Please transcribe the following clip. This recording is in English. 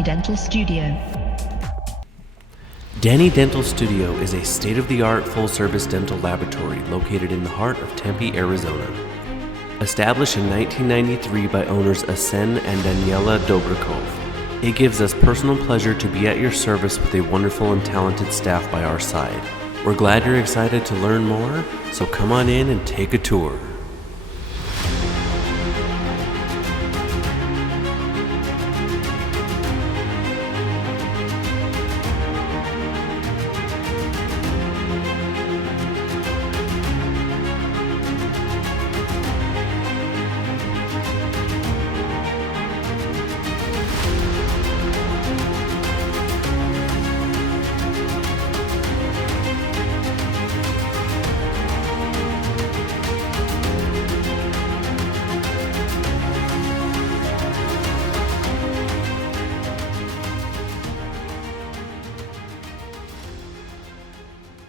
Dani Dental Studio. Dani Dental Studio is a state-of-the-art full-service dental laboratory located in the heart of Tempe, Arizona. Established in 1993 by owners Asen and Daniela Dobrikov, it gives us personal pleasure to be at your service with a wonderful and talented staff by our side. We're glad you're excited to learn more, so come on in and take a tour.